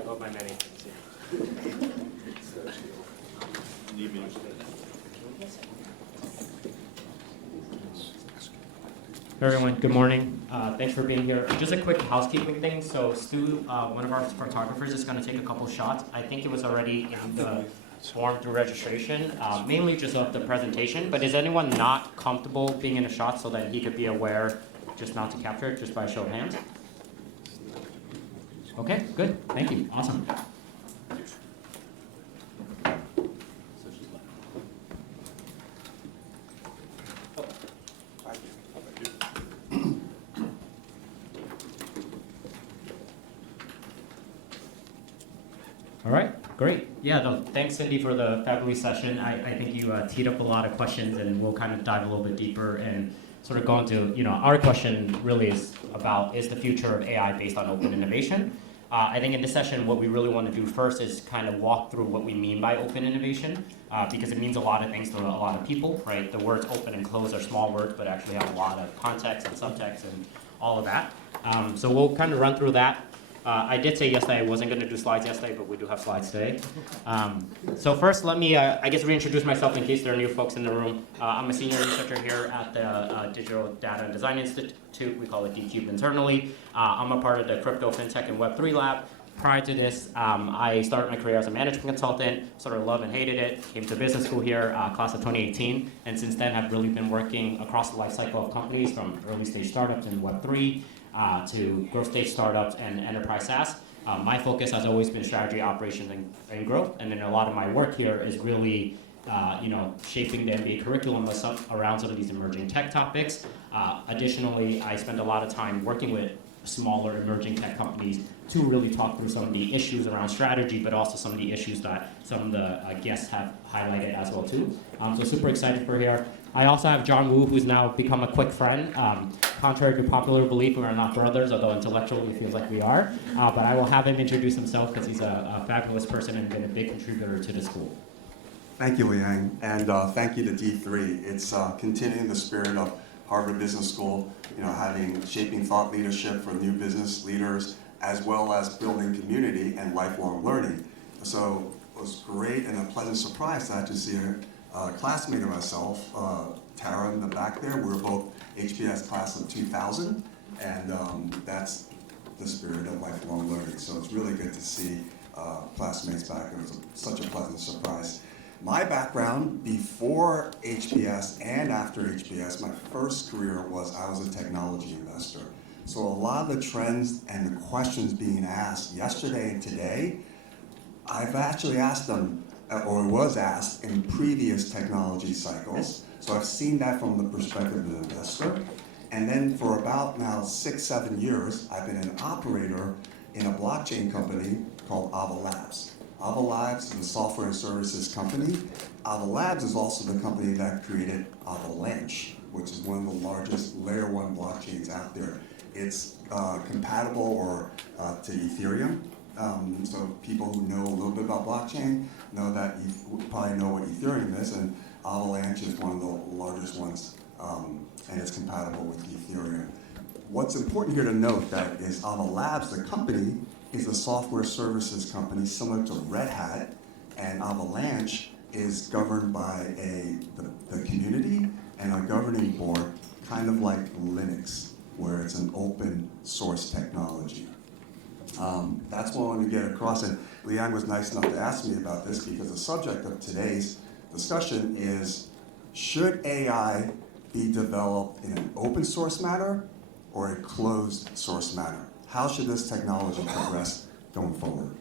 I go by many things, Hey everyone, good morning. Thanks for being here. Just a quick housekeeping thing. So Stu, one of our photographers, is going to take a couple shots. I think it was already in the form through registration, mainly just of the presentation. But is anyone not comfortable being in a shot so that he could be aware just not to capture it just by a show of hands? Okay, good. Thank you. Awesome. All right, great. Yeah, no, thanks, Cindy, for the fabulous session. I think you teed up a lot of questions, and we'll kind of dive a little bit deeper and sort of go into, our question really is about, is the future of AI based on open innovation? I think in this session, what we really want to do first is kind of walk through what we mean by open innovation, because it means a lot of things to a lot of people, right? The words open and close are small words, but actually have a lot of context and subtext and all of that. So we'll kind of run through that. I did say yesterday I wasn't going to do slides yesterday, but we do have slides today. So first, let me, I guess, reintroduce myself in case there are new folks in the room. I'm a senior researcher here at the Digital Data and Design Institute. We call it DCube internally. I'm a part of the Crypto, Fintech, and Web3 lab. Prior to this, I started my career as a management consultant, sort of loved and hated it, came to business school here, class of 2018, and since then have really been working across the life cycle of companies from early stage startups in Web3, to growth stage startups and enterprise SaaS. My focus has always been strategy, operations, and growth. And then a lot of my work here is really, shaping the MBA curriculum around some of these emerging tech topics. Additionally, I spend a lot of time working with smaller emerging tech companies to really talk through some of the issues around strategy, but also some of the issues that some of the guests have highlighted as well too. So super excited for here. I also have John Woo, who's now become a quick friend. Contrary to popular belief, we are not brothers, although intellectually it feels like we are. But I will have him introduce himself because he's a fabulous person and been a big contributor to the school. Thank you, Liang, and thank you to D3. It's continuing the spirit of Harvard Business School, shaping thought leadership for new business leaders, as well as building community and lifelong learning. So it was great and a pleasant surprise to actually see a classmate of myself, Tara in the back there. We're both HBS class of 2000, and that's the spirit of lifelong learning. So it's really good to see classmates back. It was such a pleasant surprise. My background before HBS and after HBS, my first career was I was a technology investor. So a lot of the trends and the questions being asked yesterday and today, I've actually asked them, or was asked in previous technology cycles. So I've seen that from the perspective of the investor. And then for about now 6-7 years, I've been an operator in a blockchain company called Ava Labs. Ava Labs is a software and services company. Ava Labs is also the company that created Avalanche, which is one of the largest layer 1 blockchains out there. It's compatible to Ethereum. So people who know a little bit about blockchain know that you probably know what Ethereum is, and Avalanche is one of the largest ones, and it's compatible with Ethereum. What's important here to note that is Ava Labs, the company, is a software services company similar to Red Hat, and Avalanche is governed by the community and a governing board, kind of like Linux, where it's an open source technology. That's what I wanted to get across, and Liang was nice enough to ask me about this because the subject of today's discussion is, should AI be developed in an open source manner or a closed source manner? How should this technology progress going forward?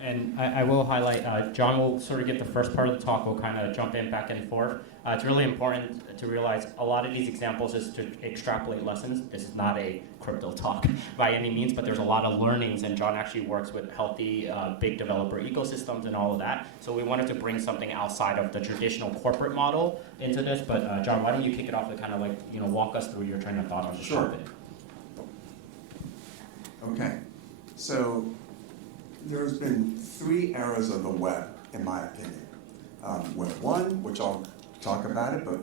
And I will highlight, John will sort of give the first part of the talk. We'll kind of jump in back and forth. It's really important to realize a lot of these examples is to extrapolate lessons. This is not a crypto talk by any means, but there's a lot of learnings, and John actually works with healthy, big developer ecosystems and all of that. So we wanted to bring something outside of the traditional corporate model into this. But John, why don't you kick it off to kind of walk us through your train of thought on this topic? Okay, so there's been 3 eras of the web, in my opinion. Web 1, which I'll talk about it, but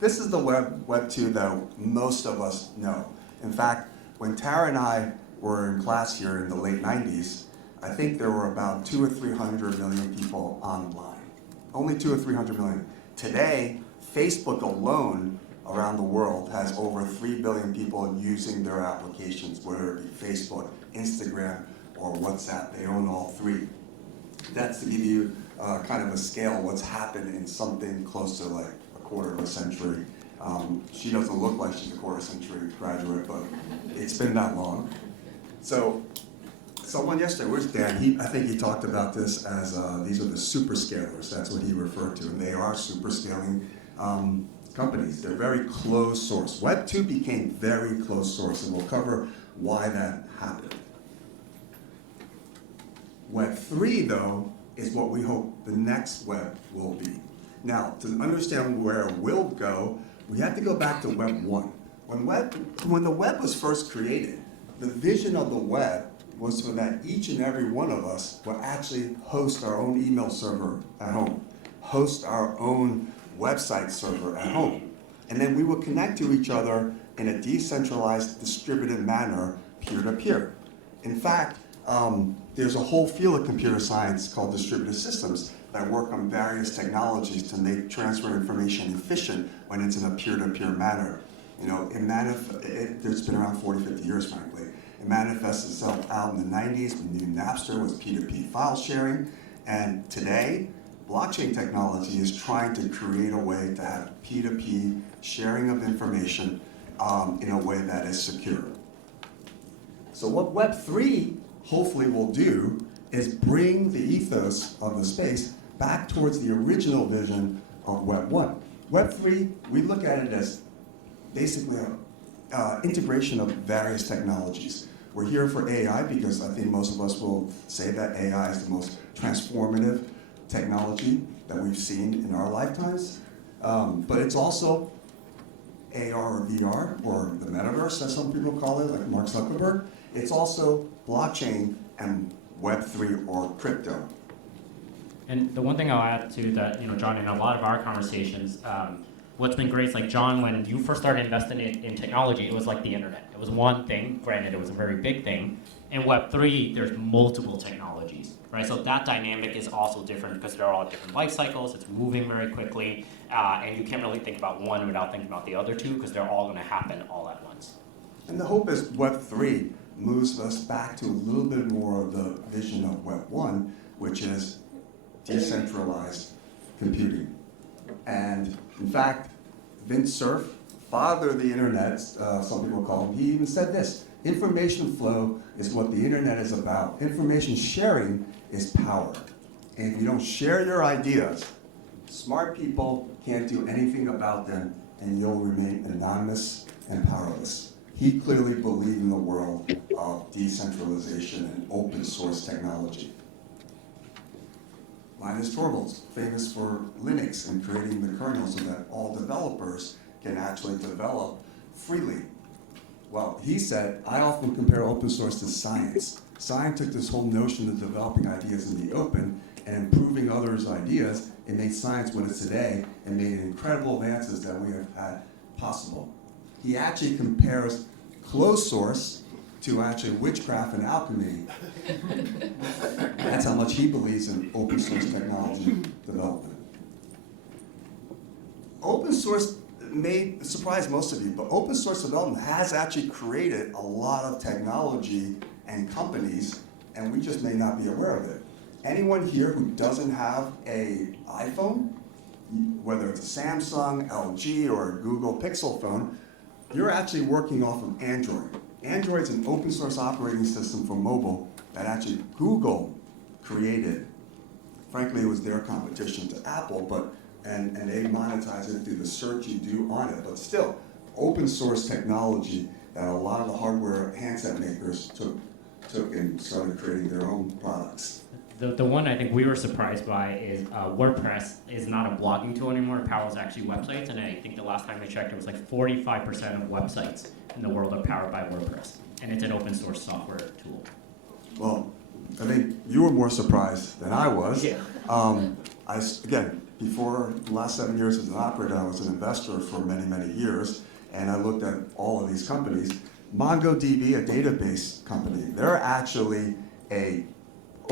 this is the Web 2 that most of us know. In fact, when Tara and I were in class here in the late 90s, I think there were about 200 or 300 million people online. Only 200 or 300 million. Today, Facebook alone around the world has over 3 billion people using their applications, whether it be Facebook, Instagram, or WhatsApp. They own all three. That's to give you kind of a scale of what's happened in something close to like a quarter of a century. She doesn't look like she's a quarter century graduate, but it's been that long. So someone yesterday, where's Dan? I think he talked about this as these are the super scalers. That's what he referred to, and they are super scaling companies. They're very closed source. Web 2 became very closed source, and we'll cover why that happened. Web 3, though, is what we hope the next web will be. Now, to understand where it will go, we have to go back to Web 1. When the web was first created, the vision of the web was so that each and every one of us would actually host our own email server at home, host our own website server at home, and then we would connect to each other in a decentralized, distributed manner, peer-to-peer. In fact, there's a whole field of computer science called distributed systems that work on various technologies to make transfer information efficient when it's in a peer-to-peer manner. You know, it's been around 40, 50 years, frankly. It manifests itself out in the 90s. We knew Napster was P2P file sharing. And today, blockchain technology is trying to create a way to have P2P sharing of information in a way that is secure. So what Web3 hopefully will do is bring the ethos of the space back towards the original vision of Web 1. Web 3, we look at it as basically an integration of various technologies. We're here for AI because I think most of us will say that AI is the most transformative technology that we've seen in our lifetimes. But it's also AR or VR, or the metaverse, as some people call it, like Mark Zuckerberg. It's also blockchain and Web3 or crypto. And the one thing I'll add to that, you know, John, in a lot of our conversations, what's been great is like, John, when you first started investing in technology, it was like the internet. It was one thing, granted it was a very big thing. In Web3, there's multiple technologies, right? So that dynamic is also different because they're all different life cycles, it's moving very quickly, and you can't really think about one without thinking about the other two because they're all gonna happen all at once. And the hope is Web3 moves us back to a little bit more of the vision of Web 1, which is decentralized computing. And in fact, Vint Cerf, father of the internet, some people call him, he even said this: information flow is what the internet is about. Information sharing is power. And if you don't share your ideas, smart people can't do anything about them, and you'll remain anonymous and powerless. He clearly believed in the world of decentralization and open source technology. Linus Torvalds, famous for Linux and creating the kernel so that all developers can actually develop freely. Well, he said, I often compare open source to science. Science took this whole notion of developing ideas in the open and improving others' ideas, and made science what it is today, and made incredible advances that we have had possible. He actually compares closed source to actually witchcraft and alchemy. That's how much he believes in open source technology development. Open source may surprise most of you, but open source development has actually created a lot of technology and companies, and we just may not be aware of it. Anyone here who doesn't have an iPhone, whether it's a Samsung, LG, or a Google Pixel phone, you're actually working off of Android. Android's an open source operating system for mobile that actually Google created. Frankly, it was their competition to Apple, and they monetize it through the search you do on it. But still, open source technology that a lot of the hardware handset makers took and started creating their own products. The one I think we were surprised by is WordPress is not a blogging tool anymore. It powers actually websites, and I think the last time I checked, it was like 45% of websites in the world are powered by WordPress, and it's an open source software tool. Well, I think you were more surprised than I was. Yeah. Again, before the last 7 years as an operator, I was an investor for many, many years, and I looked at all of these companies. MongoDB, a database company, they're actually a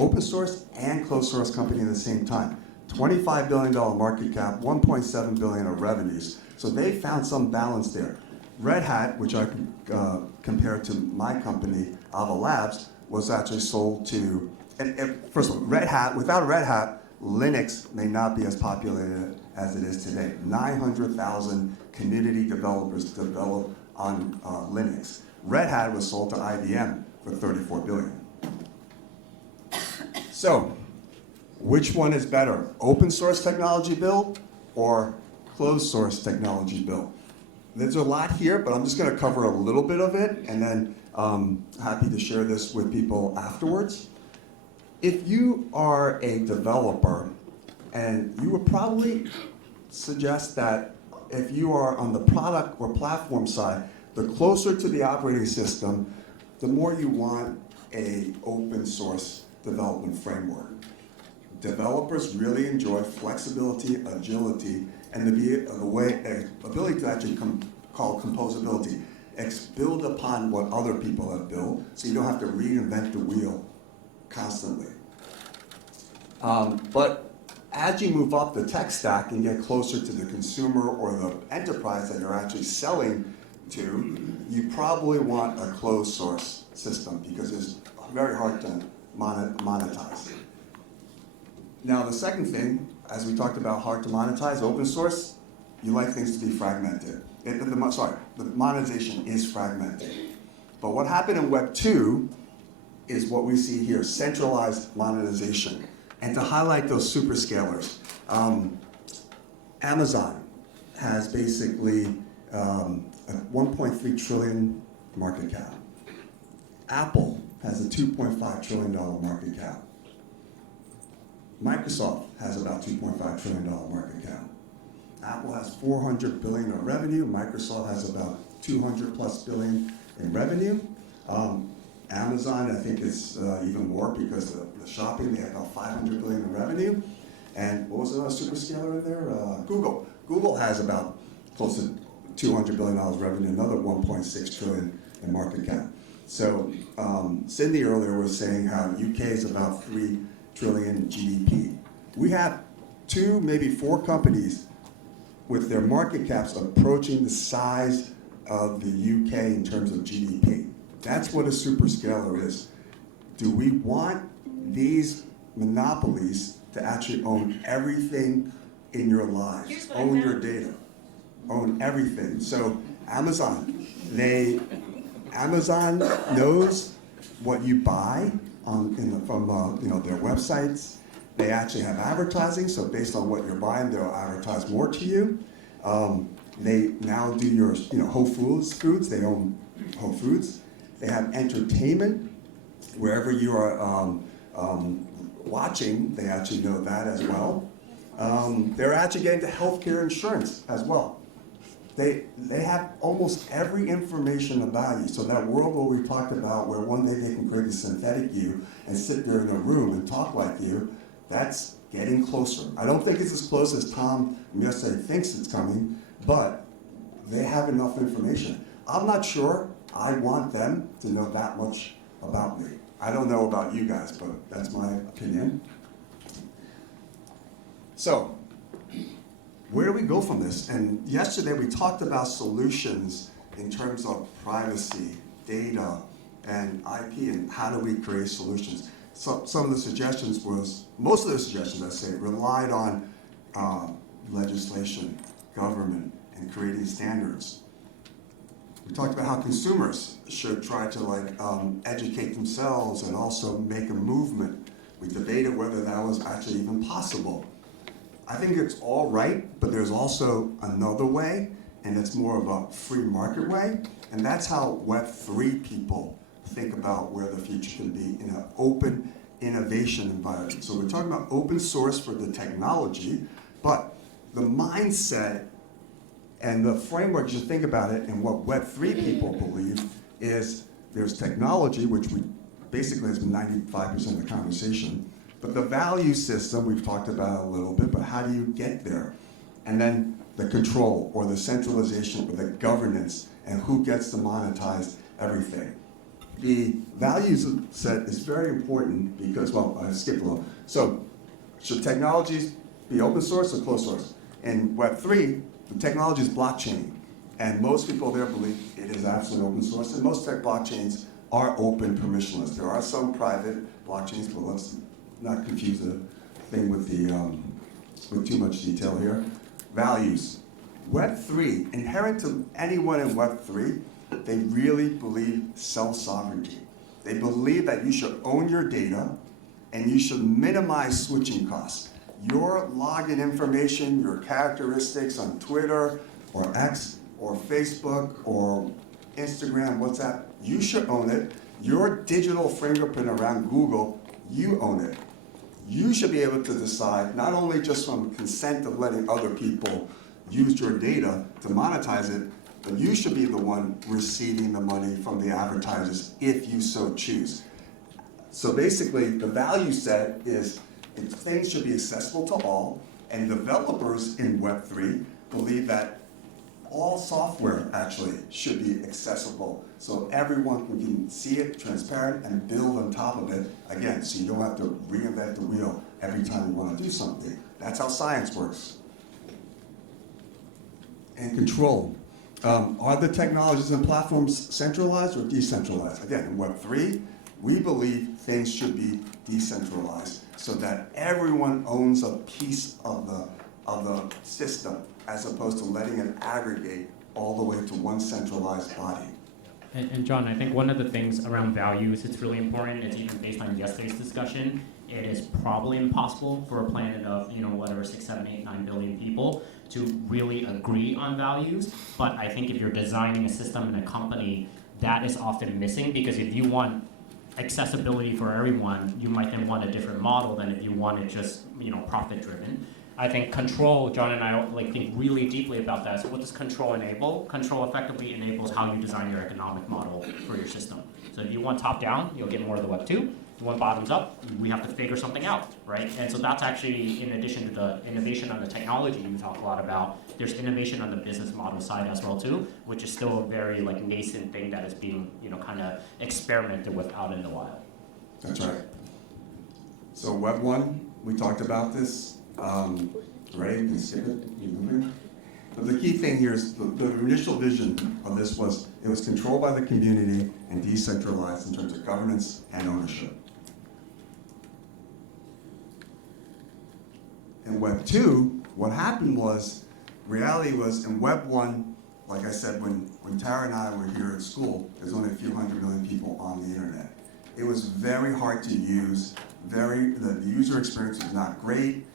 open source and closed source company at the same time. $25 billion market cap, 1.7 billion of revenues. So they found some balance there. Red Hat, which I compare to my company, Ava Labs, was actually sold to, and first of all, Red Hat, without Red Hat, Linux may not be as populated as it is today. 900,000 community developers develop on Linux. Red Hat was sold to IBM for 34 billion. So, which one is better? Open source technology build or closed source technology build? There's a lot here, but I'm just going to cover a little bit of it, and then happy to share this with people afterwards. If you are a developer, and you would probably suggest that if you are on the product or platform side, the closer to the operating system, the more you want an open source development framework. Developers really enjoy flexibility, agility, and the ability to actually call composability. Build upon what other people have built, so you don't have to reinvent the wheel constantly. But as you move up the tech stack and get closer to the consumer or the enterprise that you're actually selling to, you probably want a closed source system because it's very hard to monetize. Now the second thing, as we talked about hard to monetize, open source, you like things to be fragmented. The monetization is fragmented. But what happened in Web 2 is what we see here, centralized monetization. And to highlight those super scalers, Amazon has basically a 1.3 trillion market cap. Apple has a $2.5 trillion market cap. Microsoft has about $2.5 trillion market cap. Apple has 400 billion of revenue. Microsoft has about 200 plus billion in revenue. Amazon, I think, is even more because of the shopping. They have about 500 billion in revenue. And what was the other super scaler in there? Google. Google has about close to $200 billion revenue, another 1.6 trillion in market cap. So Cindy earlier was saying how UK is about 3 trillion GDP. We have 2, maybe 4 companies with their market caps approaching the size of the UK in terms of GDP. That's what a super scaler is. Do we want these monopolies to actually own everything in your lives, own your data, own everything? So Amazon knows what you buy from their websites. They actually have advertising, so based on what you're buying, they'll advertise more to you. They now do your Whole Foods. They own Whole Foods. They have entertainment. Wherever you are watching, they actually know that as well. They're actually getting to healthcare insurance as well. They have almost every information about you. So that world where we talked about where one day they can create a synthetic you and sit there in a room and talk like you, that's getting closer. I don't think it's as close as Tom Miose thinks it's coming, but they have enough information. I'm not sure I want them to know that much about me. I don't know about you guys, but that's my opinion. So, where do we go from this? And yesterday we talked about solutions in terms of privacy, data, and IP, and how do we create solutions. So, some of the suggestions most of the suggestions, I say, relied on legislation, government, and creating standards. We talked about how consumers should try to educate themselves and also make a movement. We debated whether that was actually even possible. I think it's all right, but there's also another way, and it's more of a free market way, and that's how Web3 people think about where the future can be in an open innovation environment. So we're talking about open source for the technology, but the mindset and the framework, you think about it, and what Web3 people believe is there's technology, which basically has been 95% of the conversation, but the value system we've talked about a little bit, but how do you get there? And then the control or the centralization or the governance and who gets to monetize everything. the values set is very important because, well, I skipped a little. So, should technologies be open source or closed source? In Web3, the technology is blockchain. And most people there believe it is absolutely open source. And most tech blockchains are open, permissionless. There are some private blockchains, but let's not confuse the thing with too much detail here. Values. Web3, inherent to anyone in Web3, they really believe self-sovereignty. They believe that you should own your data and you should minimize switching costs. Your login information, your characteristics on Twitter or X or Facebook or Instagram, WhatsApp, you should own it. Your digital fingerprint around Google, you own it. You should be able to decide, not only just from consent of letting other people use your data to monetize it, but you should be the one receiving the money from the advertisers if you so choose. So basically, the value set is things should be accessible to all, and developers in Web3 believe that all software actually should be accessible so everyone can see it, transparent, and build on top of it, again, so you don't have to reinvent the wheel every time you want to do something. That's how science works. And control. Are the technologies and platforms centralized or decentralized? Again, in Web3, we believe things should be decentralized so that everyone owns a piece of the system as opposed to letting it aggregate all the way to one centralized body. And John, I think one of the things around values that's really important is even based on yesterday's discussion, it is probably impossible for a planet of, whatever, 6, 7, 8, 9 billion people to really agree on values. But I think if you're designing a system in a company, that is often missing, because if you want accessibility for everyone, you might then want a different model than if you want it just, profit driven. I think control, John and I think really deeply about that. So what does control enable? Control effectively enables how you design your economic model for your system. So if you want top down, you'll get more of the Web 2. If you want bottoms up, we have to figure something out, right? And so that's actually, in addition to the innovation on the technology you talk a lot about, there's innovation on the business model side as well too, which is still a very nascent thing that is being, kind of experimented with out in the wild. That's right. So Web 1, we talked about this. Ray, you can skip it, keep moving. But the key thing here is the initial vision of this was it was controlled by the community and decentralized in terms of governance and ownership. In Web 2, what happened was, reality was in Web 1, like I said, when Tara and I were here at school, there's only a few 100 million people on the internet. It was very hard to use, the user experience was not great.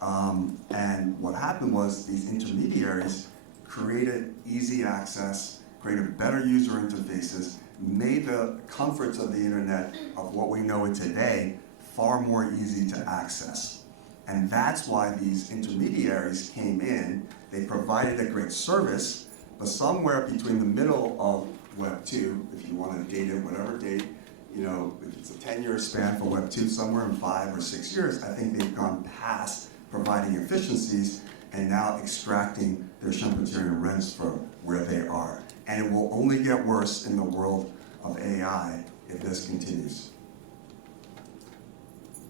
And what happened was these intermediaries created easy access, created better user interfaces, made the comforts of the internet of what we know it today far more easy to access. And that's why these intermediaries came in. They provided a great service, but somewhere between the middle of Web 2, if you want to date it, whatever date, if it's a 10-year span for Web 2, somewhere in 5 or 6 years, I think they've gone past providing efficiencies and now extracting their Schumpeterian rents from where they are. And it will only get worse in the world of AI if this continues.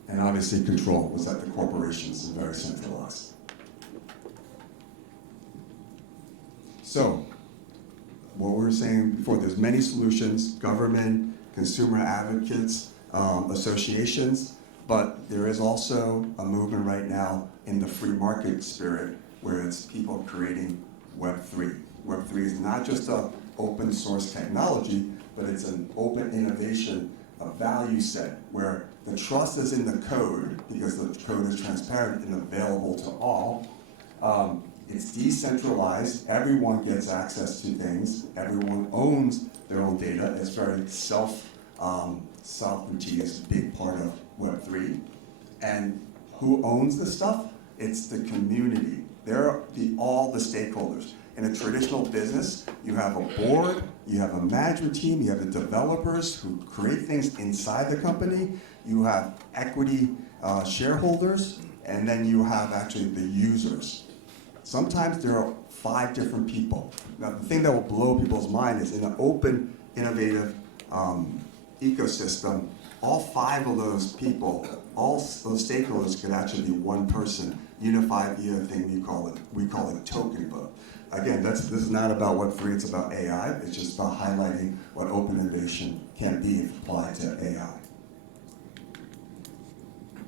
And obviously control was that the corporations is very centralized. So, what we were saying before, there's many solutions, government, consumer advocates, associations, but there is also a movement right now in the free market spirit where it's people creating Web3. Web3 is not just an open source technology, but it's an open innovation, a value set where the trust is in the code because the code is transparent and available to all. It's decentralized, everyone gets access to things, everyone owns their own data. It's very sovereignty is a big part of Web3. And who owns this stuff? It's the community. They're all the stakeholders. In a traditional business, you have a board, you have a management team, you have the developers who create things inside the company, you have equity shareholders, and then you have actually the users. Sometimes there are 5 different people. Now, the thing that will blow people's mind is in an open, innovative ecosystem, all 5 of those people, all those stakeholders could actually be one person, unified via a thing we call it token book. Again, this is not about Web3, it's about AI. It's just about highlighting what open innovation can be if applied to AI.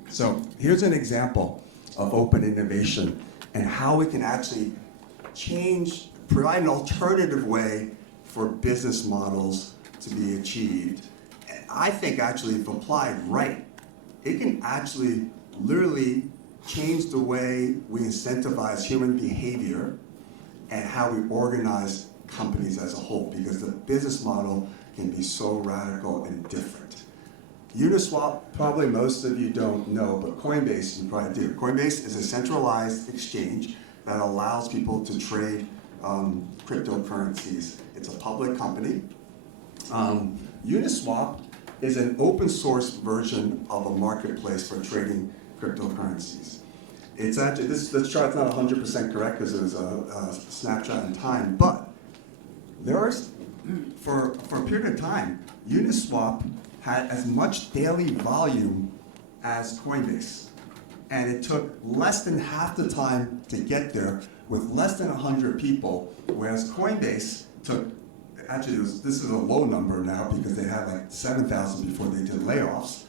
So here's an example of open innovation and how we can actually provide an alternative way for business models to be achieved. And I think actually if applied right, it can actually literally change the way we incentivize human behavior and how we organize companies as a whole, because the business model can be so radical and different. Uniswap, probably most of you don't know, but Coinbase, you probably do. Coinbase is a centralized exchange that allows people to trade cryptocurrencies. It's a public company. Uniswap is an open source version of a marketplace for trading cryptocurrencies. It's actually, this chart's not 100% correct because it was a snapshot in time, but for a period of time, Uniswap had as much daily volume as Coinbase. And it took less than half the time to get there with less than 100 people, whereas Coinbase took, actually this is a low number now because they had like 7,000 before they did layoffs,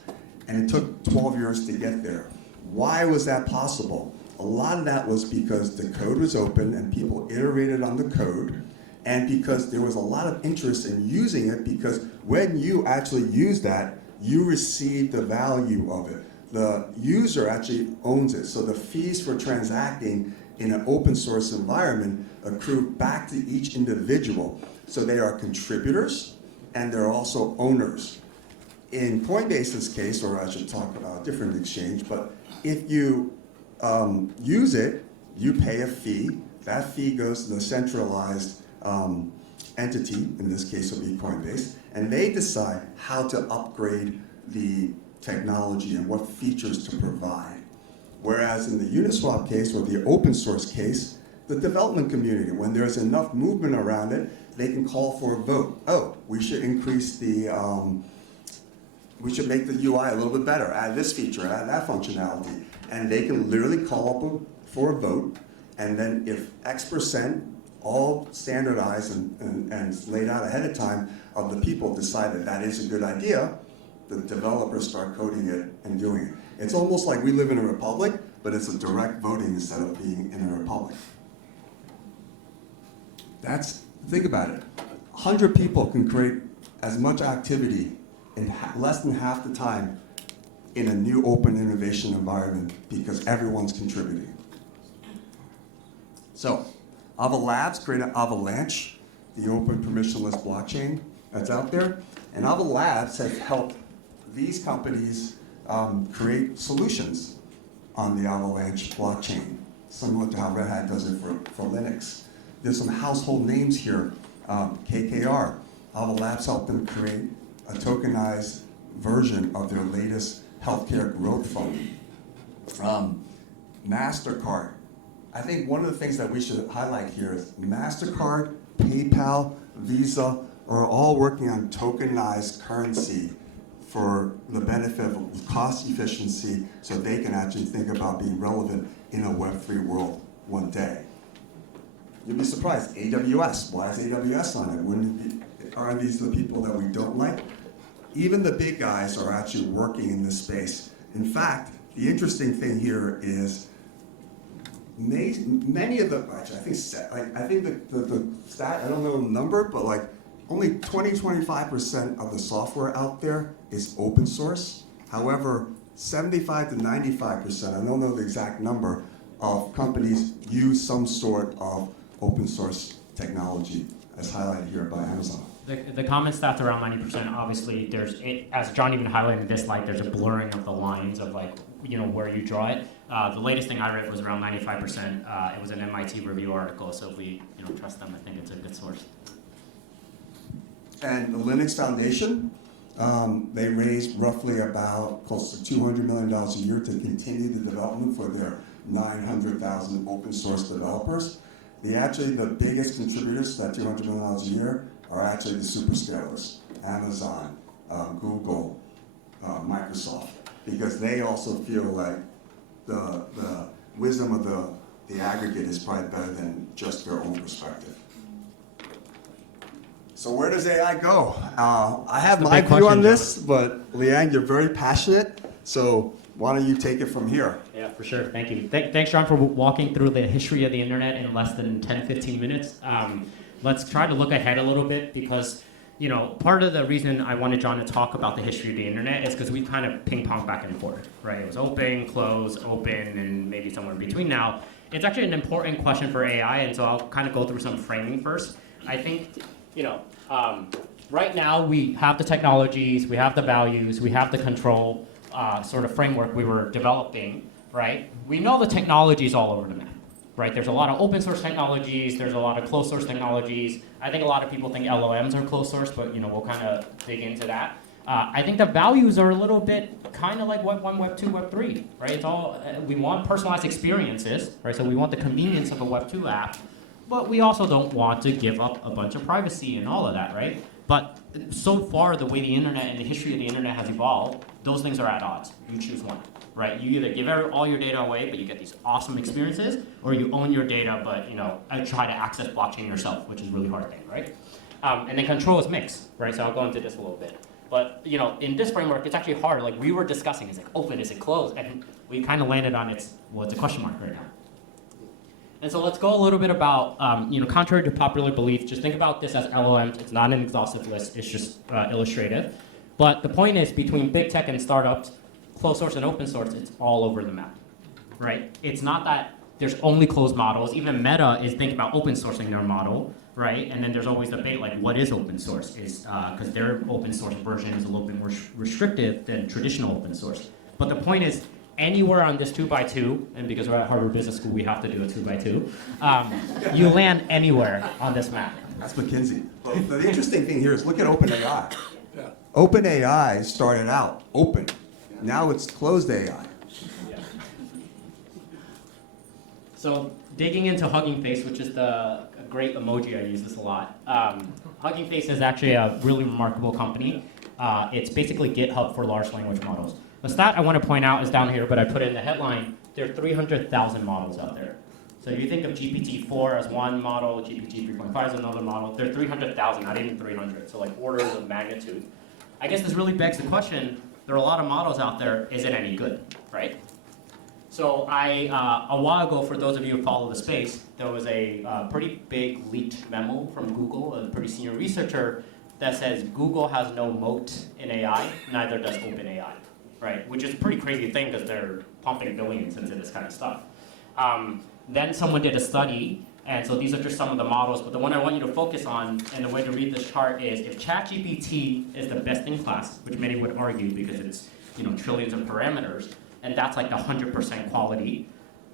and it took 12 years to get there. Why was that possible? A lot of that was because the code was open and people iterated on the code, and because there was a lot of interest in using it, because when you actually use that, you receive the value of it. The user actually owns it, so the fees for transacting in an open source environment accrue back to each individual. So they are contributors and they're also owners. In Coinbase's case, or I should talk about a different exchange, but if you use it, you pay a fee. That fee goes to the centralized entity, in this case it would be Coinbase, and they decide how to upgrade the technology and what features to provide. Whereas in the Uniswap case, or the open source case, the development community, when there's enough movement around it, they can call for a vote. Oh, we should increase the, we should make the UI a little bit better, add this feature, add that functionality. And they can literally call up for a vote, and then if X%, all standardized and laid out ahead of time, of the people decide that that is a good idea, the developers start coding it and doing it. It's almost like we live in a republic, but it's a direct voting instead of being in a republic. Think about it. 100 people can create as much activity in less than half the time in a new open innovation environment because everyone's contributing. So, Ava Labs created Avalanche, the open permissionless blockchain that's out there. And Ava Labs has helped these companies create solutions on the Avalanche blockchain, similar to how Red Hat does it for Linux. There's some household names here. KKR, Ava Labs helped them create a tokenized version of their latest healthcare growth fund. MasterCard. I think one of the things that we should highlight here is MasterCard, PayPal, Visa are all working on tokenized currency for the benefit of cost efficiency so they can actually think about being relevant in a Web3 world one day. You'd be surprised, AWS, why is AWS on it? Aren't these the people that we don't like? Even the big guys are actually working in this space. In fact, the interesting thing here is many of the, actually I think the stat, I don't know the number, but like only 20-25% of the software out there is open source. However, 75 to 95%, I don't know the exact number, of companies use some sort of open source technology, as highlighted here by Amazon. The common stats around 90%, obviously there's, as John even highlighted in this slide, there's a blurring of the lines of like, where you draw it. The latest thing I read was around 95%. It was an MIT review article, so if we trust them, I think it's a good source. And the Linux Foundation, they raised roughly about close to $200 million a year to continue the development for their 900,000 open source developers. The biggest contributors to that $200 million a year are actually the superscalers, Amazon, Google, Microsoft, because they also feel like the wisdom of the aggregate is probably better than just their own perspective. So where does AI go? I have my view on this, but Liang, you're very passionate, so why don't you take it from here? Yeah, for sure. Thank you. Thanks, John, for walking through the history of the internet in less than 10, 15 minutes. Let's try to look ahead a little bit because, part of the reason I wanted John to talk about the history of the internet is because we kind of ping pong back and forth, right? It was open, close, open, and maybe somewhere in between now. It's actually an important question for AI, and so I'll kind of go through some framing first. I think, right now we have the technologies, we have the values, we have the control sort of framework we were developing, right? We know the technology is all over the map, right? There's a lot of open source technologies, there's a lot of closed source technologies. I think a lot of people think LLMs are closed source, but we'll kind of dig into that. I think the values are a little bit kind of like Web 1, Web 2, Web 3, right? It's all, we want personalized experiences, right? So we want the convenience of a Web 2 app, but we also don't want to give up a bunch of privacy and all of that, right? But so far, the way the internet and the history of the internet has evolved, those things are at odds. You choose one, right? You either give all your data away, but you get these awesome experiences, or you own your data, but try to access blockchain yourself, which is a really hard thing, right? And then control is mixed, right? So I'll go into this a little bit. But in this framework, it's actually hard. Like we were discussing, is it open, is it closed? And we kind of landed on it's a question mark right now. And so let's go a little bit about, contrary to popular belief, just think about this as LLMs. It's not an exhaustive list, it's just illustrative. But the point is, between big tech and startups, closed source and open source, it's all over the map, right? It's not that there's only closed models. Even Meta is thinking about open sourcing their model, right? And then there's always debate, like, what is open source? Because their open source version is a little bit more restrictive than traditional open source. But the point is, anywhere on this 2x2, and because we're at Harvard Business School, we have to do a 2x2, you land anywhere on this map. That's McKinsey. But the interesting thing here is look at OpenAI. Yeah. OpenAI started out open. Now it's closed AI. Yeah. So digging into Hugging Face, which is a great emoji, I use this a lot. Hugging Face is actually a really remarkable company. It's basically GitHub for large language models. The stat I want to point out is down here, but I put it in the headline. There are 300,000 models out there. So if you think of GPT-4 as one model, GPT-3.5 as another model, there are 300,000, not even 300. So like orders of magnitude. I guess this really begs the question, there are a lot of models out there, is it any good, right? So a while ago, for those of you who follow the space, there was a pretty big leaked memo from Google, a pretty senior researcher, that says Google has no moat in AI, neither does OpenAI. Right, which is a pretty crazy thing because they're pumping billions into this kind of stuff. Then someone did a study, and so these are just some of the models, but the one I want you to focus on, and the way to read this chart is, if ChatGPT is the best in class, which many would argue because it's trillions of parameters, and that's like the 100% quality,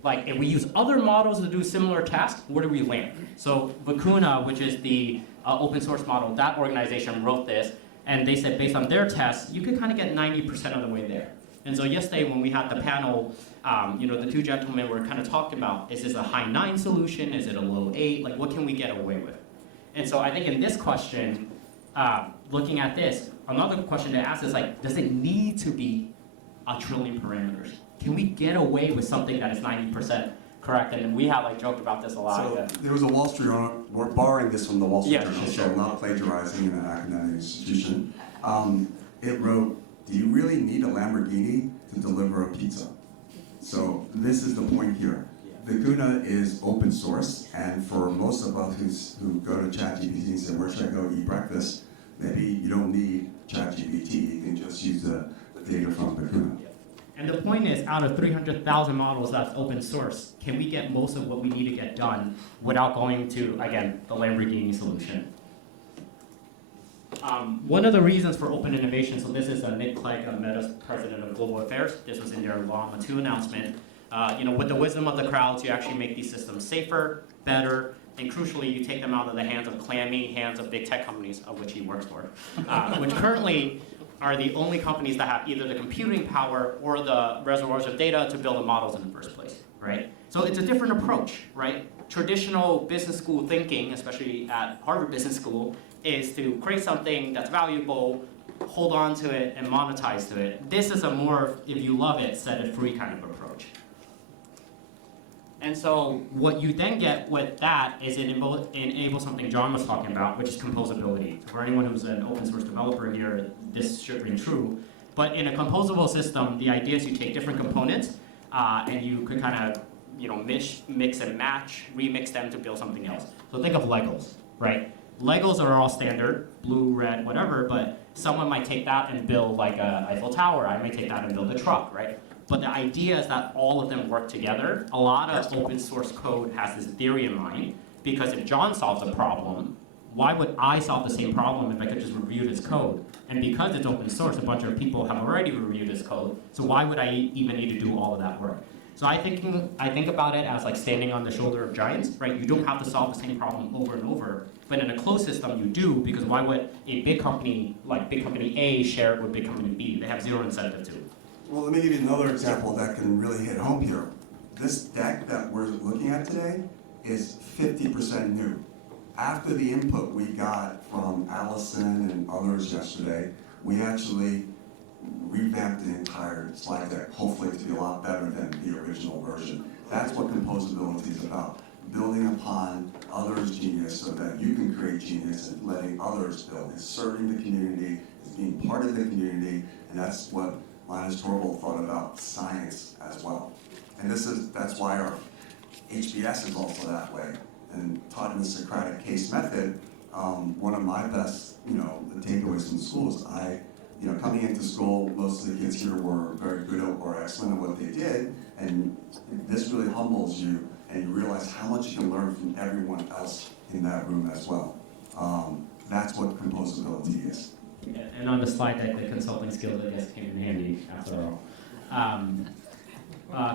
like if we use other models to do similar tasks, where do we land? So Vicuna, which is the open source model, that organization wrote this, and they said based on their tests, you could kind of get 90% of the way there. And so yesterday when we had the panel, the two gentlemen were kind of talking about, is this a high 9 solution? Is it a low 8? Like what can we get away with? And so I think in this question, looking at this, another question to ask is like, does it need to be a trillion parameters? Can we get away with something that is 90% correct? And we have joked about this a lot. So there was a Wall Street Journal, we're borrowing this from the Wall Street Journal, sure. so I'm not plagiarizing in an academic institution. It wrote, do you really need a Lamborghini to deliver a pizza? So this is the point here. Vicuna is open source, and for most of us who go to ChatGPT and say, where should I go eat breakfast? Maybe you don't need ChatGPT, you can just use the data from Vicuna. And the point is, out of 300,000 models that's open source, can we get most of what we need to get done without going to, again, the Lamborghini solution? One of the reasons for open innovation, so this is Nick Clegg, Meta's president of global affairs. This was in their Llama 2 announcement. With the wisdom of the crowds, you actually make these systems safer, better, and crucially, you take them out of the hands of clammy hands of big tech companies, of which he works for, which currently are the only companies that have either the computing power or the reservoirs of data to build the models in the first place, right? So it's a different approach, right? Traditional business school thinking, especially at Harvard Business School, is to create something that's valuable, hold on to it and monetize to it. This is a more, if you love it, set it free kind of approach. And so what you then get with that is it enables something John was talking about, which is composability. For anyone who's an open source developer here, this should ring true. But in a composable system, the idea is you take different components and you could kind of mix and match, remix them to build something else. So think of Legos, right? Legos are all standard, blue, red, whatever, but someone might take that and build like a Eiffel Tower. I might take that and build a truck, right? But the idea is that all of them work together. A lot of open source code has this theory in mind, because if John solves a problem, why would I solve the same problem if I could just review this code? And because it's open source, a bunch of people have already reviewed this code, so why would I even need to do all of that work? So I think about it as like standing on the shoulder of giants, right? You don't have to solve the same problem over and over, but in a closed system you do, because why would a big company like big company A share it with big company B? They have zero incentive to. Well, let me give you another example that can really hit home here. This deck that we're looking at today is 50% new. After the input we got from Allison and others yesterday, we actually revamped the entire slide deck, hopefully to be a lot better than the original version. That's what composability is about, building upon others' genius so that you can create genius and letting others build. It's serving the community, it's being part of the community, and that's what Linus Torvald thought about science as well. And that's why our HBS is also that way. And taught in the Socratic case method, one of my best, takeaways from school is coming into school, most of the kids here were very good or excellent at what they did, and this really humbles you, and you realize how much you can learn from everyone else in that room as well. That's what composability is. Yeah, and on the slide deck, the consulting skills, I guess, came in handy after all.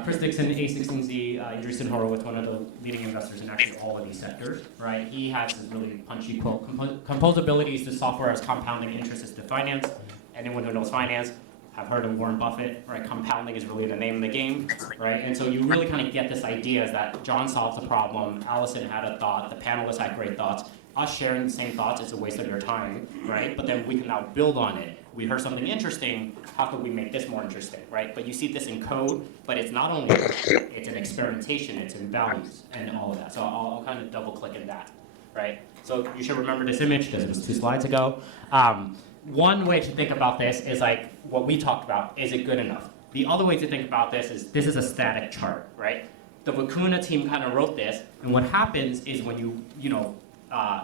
Chris Dixon, A16Z, Andreessen Horowitz, one of the leading investors in actually all of these sectors, right? He has this really punchy quote: "Composability is the software as compounding interest is to finance." Anyone who knows finance have heard of Warren Buffett, right? Compounding is really the name of the game, right? And so you really kind of get this idea is that John solves a problem, Allison had a thought, the panelists had great thoughts. Us sharing the same thoughts is a waste of your time, right? But then we can now build on it. We heard something interesting, how can we make this more interesting, right? But you see this in code, but it's not only, it's an experimentation, it's in values and all of that. So I'll kind of double click in that, right? So you should remember this image, this was 2 slides ago. One way to think about this is like what we talked about, is it good enough? The other way to think about this is a static chart, right? The Vicuna team kind of wrote this, and what happens is when you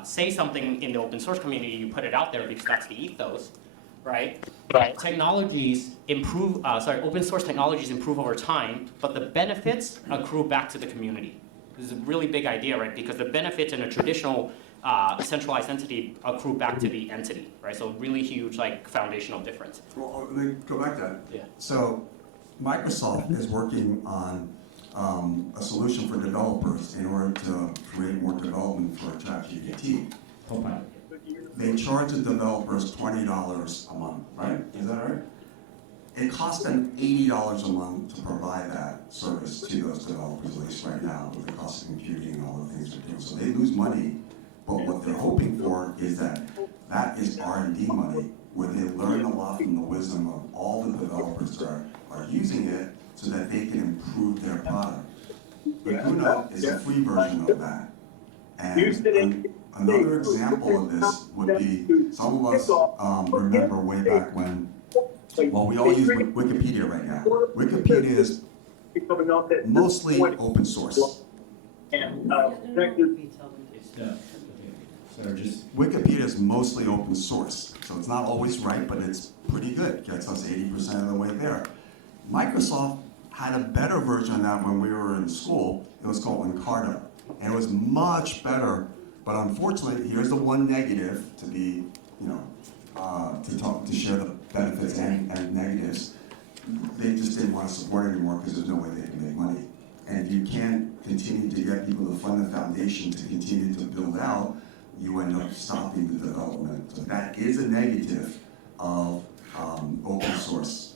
say something in the open source community, you put it out there because that's the ethos, right? But technologies improve, open source technologies improve over time, but the benefits accrue back to the community. This is a really big idea, right? Because the benefits in a traditional centralized entity accrue back to the entity, right? So really huge, like, foundational difference. Well, let me go back to that. Yeah. So Microsoft is working on a solution for developers in order to create more development for ChatGPT. Copilot. They charge the developers $20 a month, right? Is that right? It costs them $80 a month to provide that service to those developers, at least right now, with the cost of computing and all the things they're doing. So they lose money, but what they're hoping for is that is R&D money, where they learn a lot from the wisdom of all the developers that are using it so that they can improve their product. Vicuna is a free version of that. And another example of this would be, some of us remember way back when, well, we all use Wikipedia right now. Wikipedia is mostly open source. Wikipedia is mostly open source, so it's not always right, but it's pretty good. Gets us 80% of the way there. Microsoft had a better version of that when we were in school. It was called Encarta, and it was much better. But unfortunately, here's the one negative to be, to share the benefits and negatives. They just didn't want to support it anymore because there's no way they can make money. And if you can't continue to get people to fund the foundation to continue to build out, you end up stopping the development. So that is a negative of open source.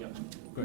Yep.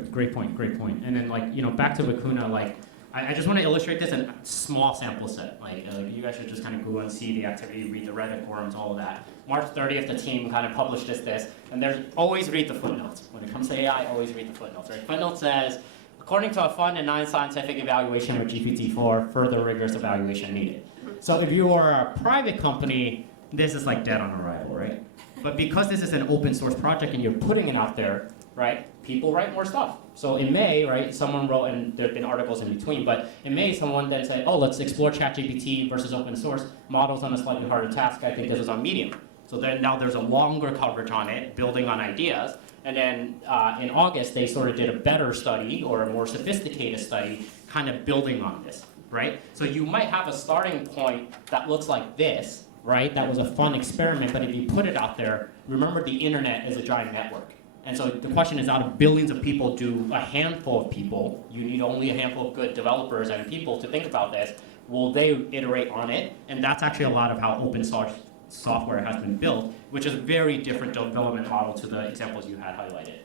Great point, great point. And then back to Vicuna, I just want to illustrate this in a small sample set. Like you guys should just kind of go and see the activity, read the Reddit forums, all of that. March 30th, the team kind of published this, and there's always read the footnotes. When it comes to AI, always read the footnotes, right? Footnote says, according to a fun and non-scientific evaluation of GPT-4, further rigorous evaluation needed. So if you are a private company, this is like dead on arrival, right? But because this is an open source project and you're putting it out there, right, people write more stuff. So in May, right, someone wrote, and there have been articles in between, but in May someone then said, oh, let's explore ChatGPT versus open source, models on a slightly harder task. I think this was on Medium. So then now there's a longer coverage on it, building on ideas. And then in August, they sort of did a better study or a more sophisticated study kind of building on this, right? So you might have a starting point that looks like this, right? That was a fun experiment, but if you put it out there, remember the internet is a giant network. And so the question is, out of billions of people, do a handful of people, you need only a handful of good developers and people to think about this, will they iterate on it? And that's actually a lot of how open source software has been built, which is a very different development model to the examples you had highlighted.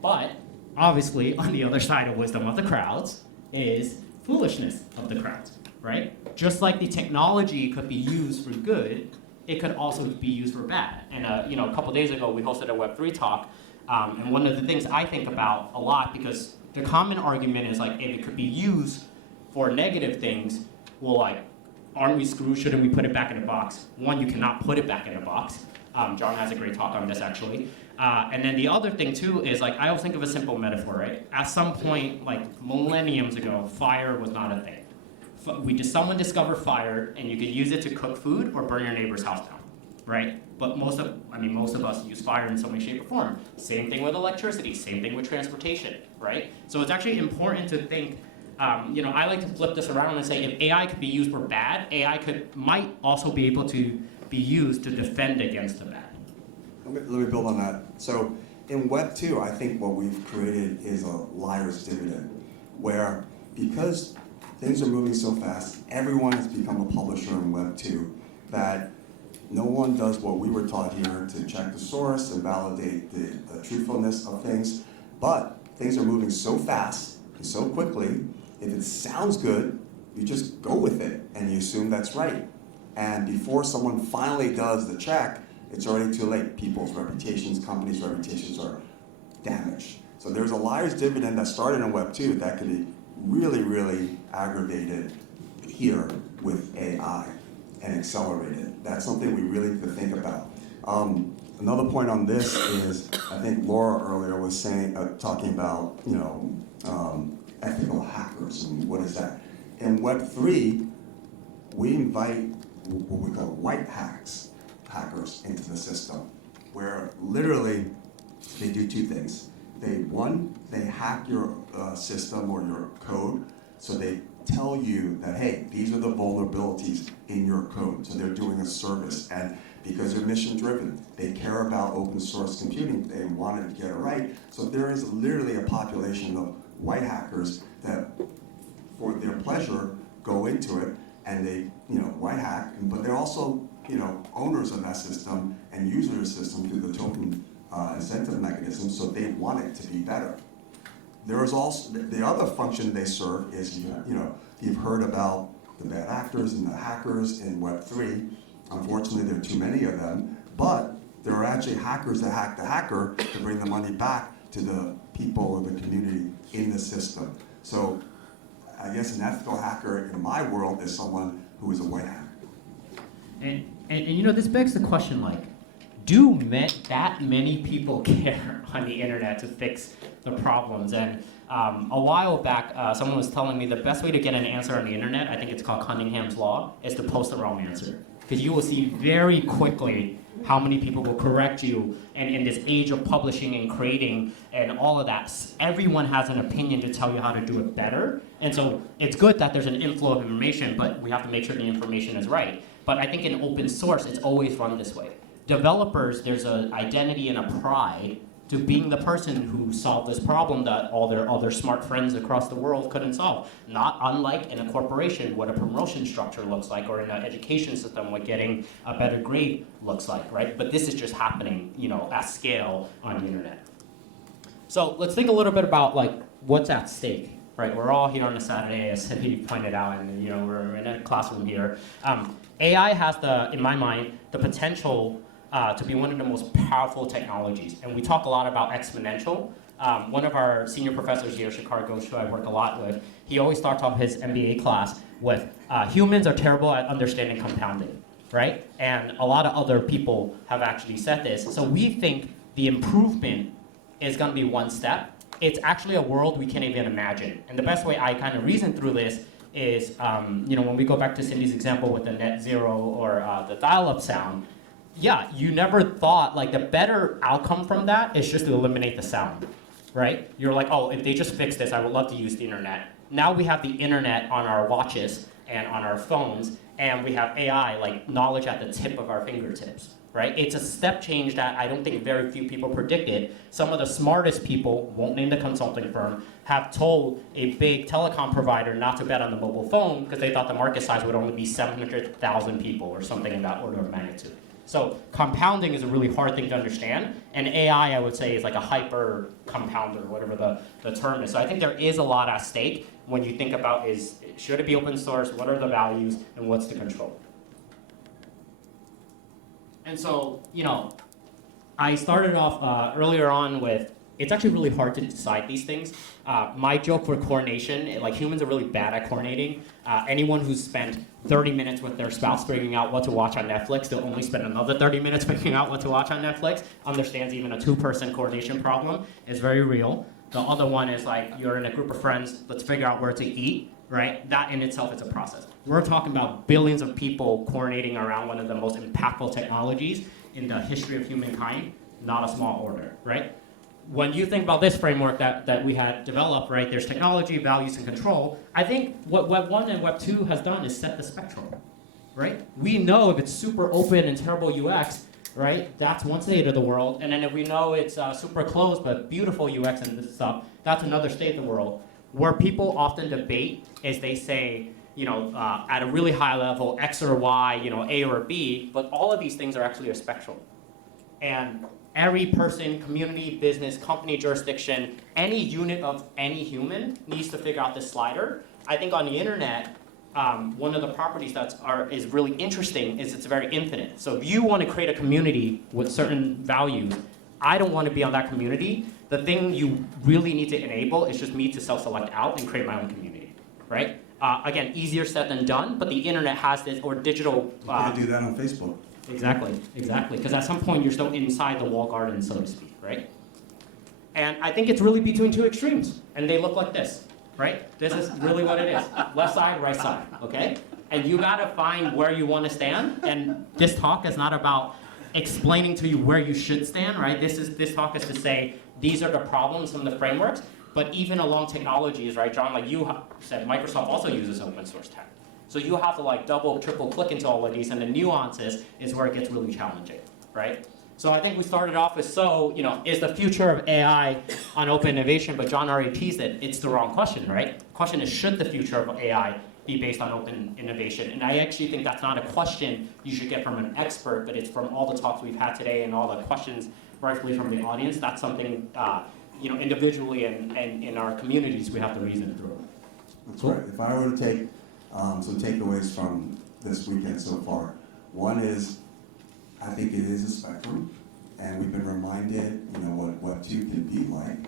But obviously, on the other side of wisdom of the crowds is foolishness of the crowds, right? Just like the technology could be used for good, it could also be used for bad. And a couple days ago, we hosted a Web3 talk, and one of the things I think about a lot, because the common argument is like, if it could be used for negative things, well, like, aren't we screwed? Shouldn't we put it back in a box? One, you cannot put it back in a box. John has a great talk on this, actually. And then the other thing, too, is like, I always think of a simple metaphor, right? At some point, like millenniums ago, fire was not a thing. Someone discovered fire, and you could use it to cook food or burn your neighbor's house down, right? But most of us use fire in some way, shape, or form. Same thing with electricity. Same thing with transportation, right? So it's actually important to think. I like to flip this around and say, if AI could be used for bad, AI might also be able to be used to defend against the bad. Let me build on that. So in Web 2, I think what we've created is a liar's dividend, where because things are moving so fast, everyone has become a publisher in Web 2, that no one does what we were taught here to check the source and validate the truthfulness of things. But things are moving so fast and so quickly, if it sounds good, you just go with it and you assume that's right. And before someone finally does the check, it's already too late. People's reputations, companies' reputations are damaged. So there's a liar's dividend that started in Web 2 that could be really, really aggravated here with AI and accelerated. That's something we really need to think about. Another point on this is, I think Laura earlier was saying, talking about, ethical hackers and what is that? In Web 3, we invite what we call white hackers into the system, where literally they do two things. They hack your system or your code, so they tell you that, hey, these are the vulnerabilities in your code. So they're doing a service, and because they're mission driven, they care about open source computing, they wanted to get it right. So there is literally a population of white hackers that, for their pleasure, go into it and they, white hack, but they're also, owners of that system and users of the system through the token incentive mechanism, so they want it to be better. There is also, the other function they serve is, you've heard about the bad actors and the hackers in Web3. Unfortunately, there are too many of them, but there are actually hackers that hack the hacker to bring the money back to the people or the community in the system. So I guess an ethical hacker in my world is someone who is a white hacker. And this begs the question, like, do that many people care on the internet to fix the problems? And a while back, someone was telling me the best way to get an answer on the internet, I think it's called Cunningham's Law, is to post the wrong answer. Because you will see very quickly how many people will correct you. And in this age of publishing and creating and all of that, everyone has an opinion to tell you how to do it better. And so it's good that there's an inflow of information, but we have to make sure the information is right. But I think in open source, it's always run this way. Developers, there's an identity and a pride to being the person who solved this problem that all their other smart friends across the world couldn't solve. Not unlike in a corporation what a promotion structure looks like, or in an education system what getting a better grade looks like, right? But this is just happening, at scale on the internet. So let's think a little bit about like what's at stake, right? We're all here on a Saturday, as Cindy pointed out, and we're in a classroom here. AI has in my mind, the potential to be one of the most powerful technologies. And we talk a lot about exponential. One of our senior professors here, Shakar Ghosh, who I work a lot with, he always starts off his MBA class with, humans are terrible at understanding compounding, right? And a lot of other people have actually said this. So we think the improvement is going to be one step. It's actually a world we can't even imagine. And the best way I kind of reason through this is, when we go back to Cindy's example with the net zero or the dial-up sound, yeah, you never thought, like, the better outcome from that is just to eliminate the sound, right? You're like, oh, if they just fix this, I would love to use the internet. Now we have the internet on our watches and on our phones, and we have AI, like knowledge at the tip of our fingertips, right? It's a step change that I don't think very few people predicted. Some of the smartest people, won't name the consulting firm, have told a big telecom provider not to bet on the mobile phone because they thought the market size would only be 700,000 people or something in that order of magnitude. So compounding is a really hard thing to understand, and AI, I would say, is like a hyper compounder, whatever the term is. So I think there is a lot at stake when you think about should it be open source, what are the values, and what's the control? And so, I started off earlier on with, it's actually really hard to decide these things. My joke for coordination, like humans are really bad at coordinating. Anyone who's spent 30 minutes with their spouse figuring out what to watch on Netflix, they'll only spend another 30 minutes figuring out what to watch on Netflix, understands even a two-person coordination problem is very real. The other one is like, you're in a group of friends, let's figure out where to eat, right? That in itself is a process. We're talking about billions of people coordinating around one of the most impactful technologies in the history of humankind, not a small order, right? When you think about this framework that we had developed, right, there's technology, values, and control. I think what Web 1 and Web 2 has done is set the spectrum, right? We know if it's super open and terrible UX, right, that's one state of the world. And then if we know it's super closed but beautiful UX and this stuff, that's another state of the world. Where people often debate is they say, at a really high level, X or Y, A or B, but all of these things are actually a spectrum. And every person, community, business, company, jurisdiction, any unit of any human needs to figure out this slider. I think on the internet, one of the properties is really interesting is it's very infinite. So if you want to create a community with certain values, I don't want to be on that community. The thing you really need to enable is just me to self-select out and create my own community, right? Again, easier said than done, but the internet has this, or digital. You can't do that on Facebook. Exactly. Because at some point you're still inside the walled garden, so to speak, right? And I think it's really between two extremes, and they look like this, right? This is really what it is. Left side, right side, okay? And you gotta find where you wanna stand, and this talk is not about explaining to you where you should stand, right? This talk is to say, these are the problems from the frameworks, but even along technologies, right, John, like you said, Microsoft also uses open source tech. So you have to like double, triple click into all of these, and the nuances is where it gets really challenging, right? So I think we started off with, is the future of AI on open innovation? But John already teased it. It's the wrong question, right? The question is, should the future of AI be based on open innovation? And I actually think that's not a question you should get from an expert, but it's from all the talks we've had today and all the questions rightfully from the audience. That's something, individually and in our communities we have to reason through. That's right. If I were to take some takeaways from this weekend so far, one is, I think it is a spectrum, and we've been reminded, what Web 2 can be like,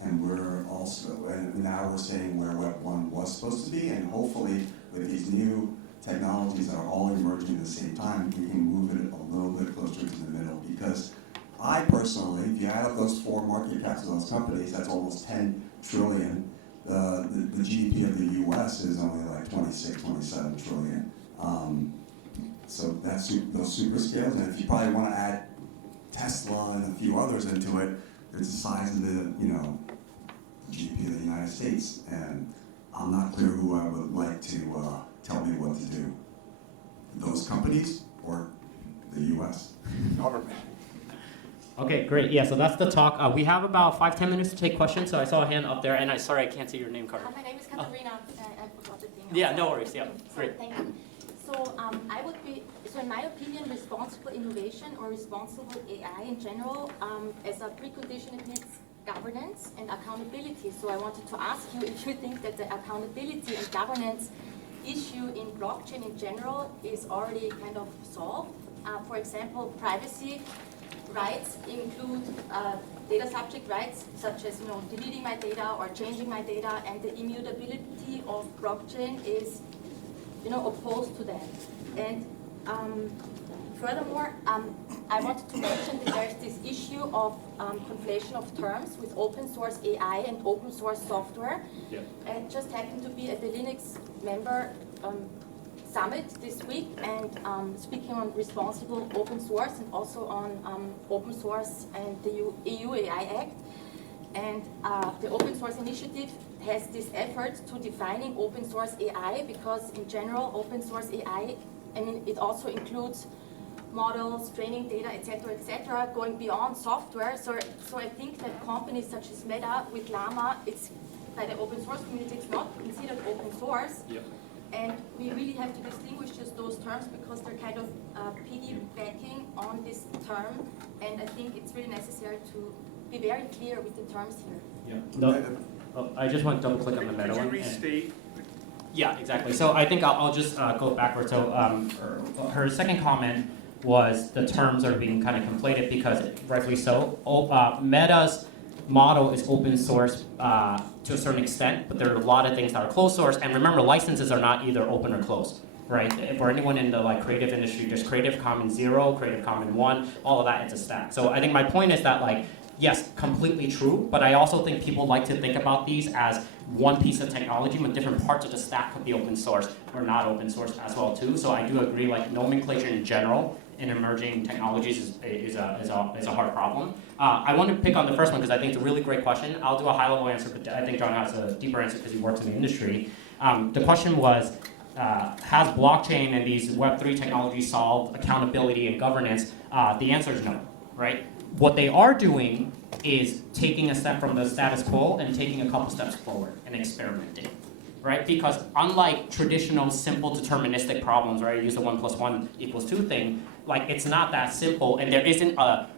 and now we're saying where Web 1 was supposed to be, and hopefully with these new technologies that are all emerging at the same time, we can move it a little bit closer to the middle. Because I personally, if you add up those four market caps of those companies, that's almost 10 trillion. The GDP of the US is only like 26, 27 trillion. So that's those super scales, and if you probably want to add Tesla and a few others into it, it's the size of the GDP of the United States. And I'm not clear who I would like to tell me what to do. Those companies or the US government. Okay, great. Yeah, so that's the talk. We have about 5-10 minutes to take questions. So I saw a hand up there, and sorry, I can't see your name card. My name is Katarina. I forgot the thing. Yeah, no worries. Yeah, great. Thank you. So in my opinion, responsible innovation or responsible AI in general, as a precondition, it needs governance and accountability. So I wanted to ask you if you think that the accountability and governance issue in blockchain in general is already kind of solved. For example, privacy rights include data subject rights, such as deleting my data or changing my data, and the immutability of blockchain is opposed to that. And furthermore, I wanted to mention that there's this issue of conflation of terms with open source AI and open source software. Yeah. I just happened to be at the Linux member summit this week and speaking on responsible open source and also on open source and the EU AI Act. And the open source initiative has this effort to defining open source AI, because in general open source AI, it also includes models, training data, etc., going beyond software. So I think that companies such as Meta with Llama, it's by the open source community, it's not considered open source. Yep. And we really have to distinguish just those terms because they're kind of piggybacking on this term. And I think it's really necessary to be very clear with the terms here. Yeah. I just want to double click on the Meta one. Could you restate? Yeah, exactly. So I think I'll just go backwards. So her second comment was the terms are being kind of conflated because, rightfully so, Meta's model is open source to a certain extent, but there are a lot of things that are closed source. And remember, licenses are not either open or closed, right? For anyone in the creative industry, there's Creative Commons 0, Creative Commons 1, all of that, it's a stack. So I think my point is that yes, completely true, but I also think people like to think about these as one piece of technology when different parts of the stack could be open source or not open source as well too. So I do agree, nomenclature in general in emerging technologies is a hard problem. I want to pick on the first one because I think it's a really great question. I'll do a high-level answer, but I think John has a deeper answer because he works in the industry. The question was, has blockchain and these Web3 technologies solved accountability and governance? The answer is no, right? What they are doing is taking a step from the status quo and taking a couple steps forward and experimenting, right? Because unlike traditional simple deterministic problems, right, I use the 1 + 1 = 2 thing, it's not that simple, and there isn't a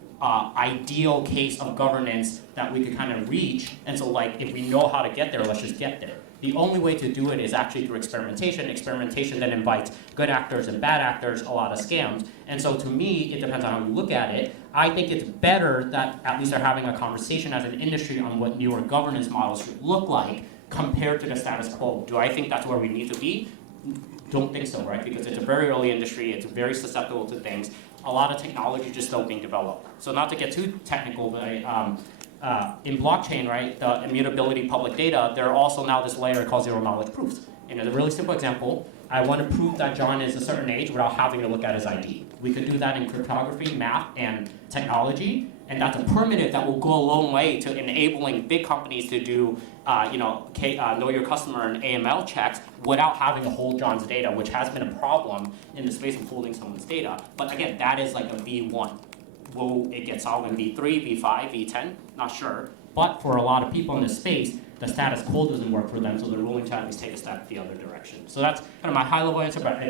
ideal case of governance that we could kind of reach. And so if we know how to get there, let's just get there. The only way to do it is actually through experimentation. Experimentation then invites good actors and bad actors, a lot of scams. And so to me, it depends on how you look at it. I think it's better that at least they're having a conversation as an industry on what newer governance models should look like compared to the status quo. Do I think that's where we need to be? Don't think so, right? Because it's a very early industry, it's very susceptible to things. A lot of technology just still being developed. So not to get too technical, but in blockchain, right, the immutability public data, there are also now this layer called zero knowledge proofs. And as a really simple example, I want to prove that John is a certain age without having to look at his ID. We could do that in cryptography, math, and technology, and that's a primitive that will go a long way to enabling big companies to do, know your customer and AML checks without having to hold John's data, which has been a problem in the space of holding someone's data. But again, that is a V1. Will it get solved in V3, V5, V10? Not sure. But for a lot of people in this space, the status quo doesn't work for them, so they're willing to at least take a step the other direction. So that's kind of my high-level answer, but I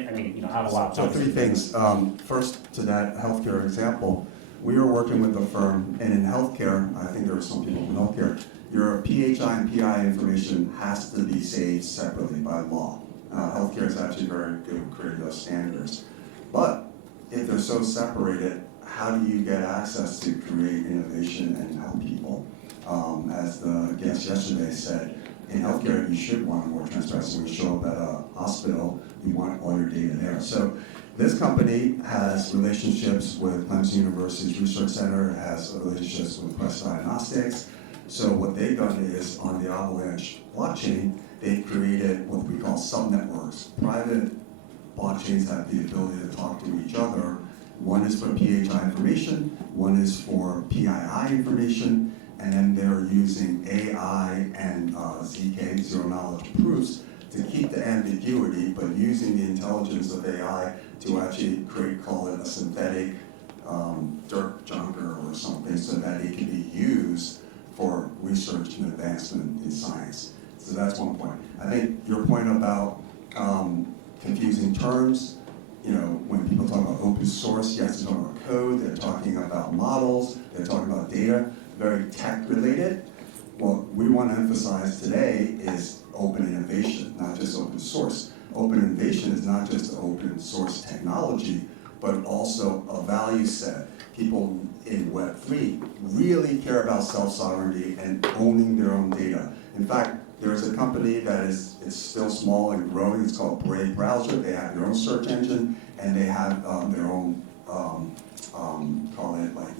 have a lot. So 3 things. First, to that healthcare example, we were working with a firm, and in healthcare, I think there are some people in healthcare, your PHI and PI information has to be saved separately by law. Healthcare is actually very good at creating those standards. But if they're so separated, how do you get access to create innovation and help people? As the guest yesterday said, in healthcare, you should want more transparency. When you show up at a hospital, you want all your data there. So this company has relationships with Clemson University's Research Center, it has relationships with Quest Diagnostics. So what they've done is, on the Avalanche blockchain, they've created what we call subnetworks. Private blockchains have the ability to talk to each other. One is for PHI information, one is for PII information, and then they're using AI and ZK, zero knowledge proofs, to keep the ambiguity, but using the intelligence of AI to actually call it a synthetic dirt junker or something, so that it can be used for research and advancement in science. So that's one point. I think your point about confusing terms, when people talk about open source, yes, they're talking about code, they're talking about models, they're talking about data, very tech related. What we want to emphasize today is open innovation, not just open source. Open innovation is not just open source technology, but also a value set. People in Web3 really care about self-sovereignty and owning their own data. In fact, there's a company that it's still small and growing. It's called Brave Browser. They have their own search engine, and they have their own call it like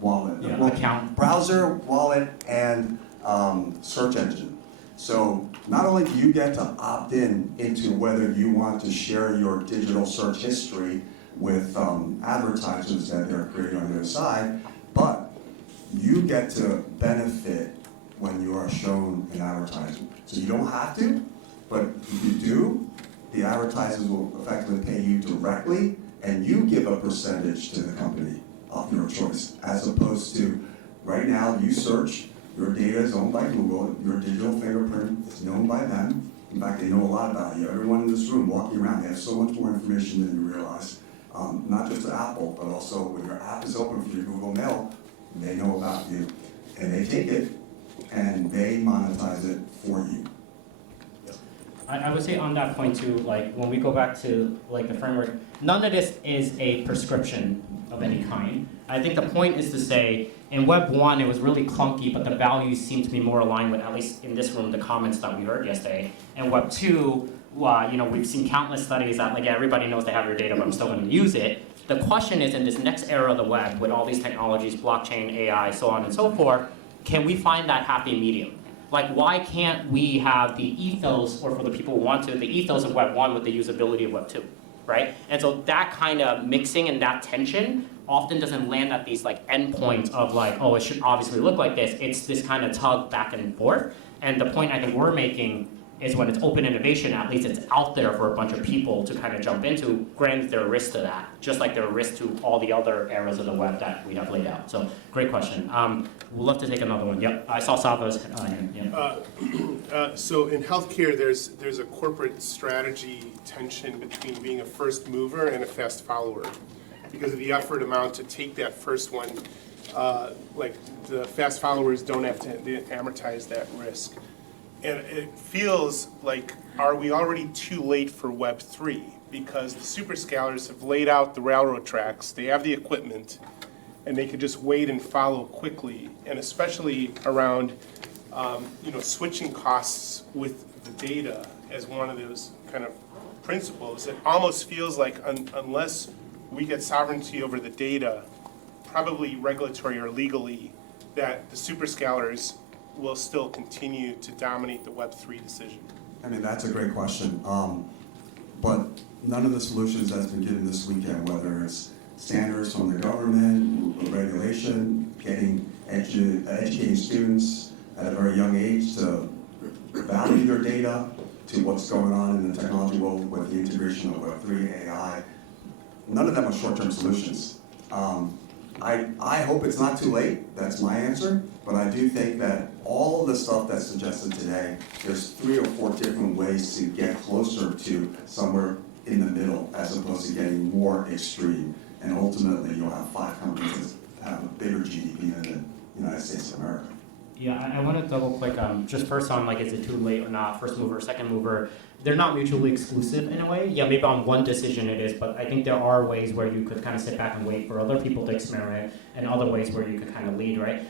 wallet. Yeah, Well, account. Browser, wallet, and search engine. So not only do you get to opt into whether you want to share your digital search history with advertisers that they're creating on the other side, but you get to benefit when you are shown an advertisement. So you don't have to, but if you do, the advertisers will effectively pay you directly, and you give a percentage to the company of your choice, as opposed to right now you search, your data is owned by Google, your digital fingerprint is known by them. In fact, they know a lot about you. Everyone in this room walking around, they have so much more information than you realize. Not just at Apple, but also when your app is open for your Google Mail, they know about you. And they take it and they monetize it for you. I would say on that point too, like when we go back to like the framework, none of this is a prescription of any kind. I think the point is to say, in Web 1 it was really clunky, but the values seem to be more aligned with, at least in this room, the comments that we heard yesterday. And Web 2, we've seen countless studies that like everybody knows they have your data, but I'm still going to use it. The question is, in this next era of the web, with all these technologies, blockchain, AI, so on and so forth, can we find that happy medium? Like, why can't we have the ethos, or for the people who want to, the ethos of Web 1 with the usability of Web 2, right? And so that kind of mixing and that tension often doesn't land at these like endpoints of like, oh, it should obviously look like this. It's this kind of tug back and forth. And the point I think we're making is when it's open innovation, at least it's out there for a bunch of people to kind of jump into. Granted, there are risks to that, just like there are risks to all the other eras of the web that we have laid out. So, great question. We'd love to take another one. Yep, I saw Sava's hand. Yeah. So in healthcare, there's a corporate strategy tension between being a first mover and a fast follower, because of the effort amount to take that first one. Like the fast followers don't have to amortize that risk. And it feels like, are we already too late for Web3? Because the superscalers have laid out the railroad tracks, they have the equipment, and they could just wait and follow quickly. And especially around, switching costs with the data as one of those kind of principles. It almost feels like unless we get sovereignty over the data, probably regulatory or legally, that the superscalers will still continue to dominate the Web3 decision? I mean, that's a great question. But none of the solutions that's been given this weekend, whether it's standards from the government, regulation, educating students at a very young age to value their data, to what's going on in the technology world with the integration of Web3, AI, none of them are short-term solutions. I hope it's not too late, that's my answer, but I do think that all of the stuff that's suggested today, there's 3 or 4 different ways to get closer to somewhere in the middle, as opposed to getting more extreme. And ultimately, you'll have 5 companies that have a bigger GDP than the United States of America. Yeah, I want to double click just first on like, is it too late or not, first mover, second mover. They're not mutually exclusive in a way. Yeah, maybe on one decision it is, but I think there are ways where you could kind of sit back and wait for other people to experiment, and other ways where you could kind of lead, right?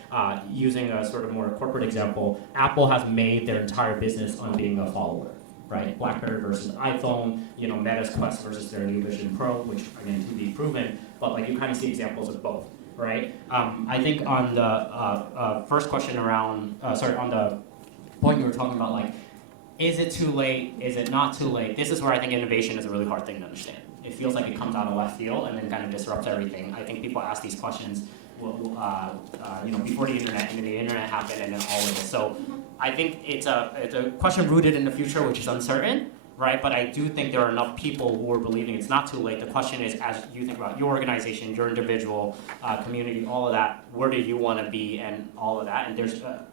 Using a sort of more corporate example, Apple has made their entire business on being a follower, right? BlackBerry versus iPhone, Meta's Quest versus their new Vision Pro, which again, to be proven, but like you kind of see examples of both. Right. I think on the first question around, on the point you were talking about, like, is it too late? Is it not too late? This is where I think innovation is a really hard thing to understand. It feels like it comes out of left field and then kind of disrupts everything. I think people ask these questions, before the internet, and then the internet happened, and then all of this. So I think it's a question rooted in the future, which is uncertain. Right, but I do think there are enough people who are believing it's not too late. The question is, as you think about your organization, your individual community, all of that, where do you want to be, and all of that? And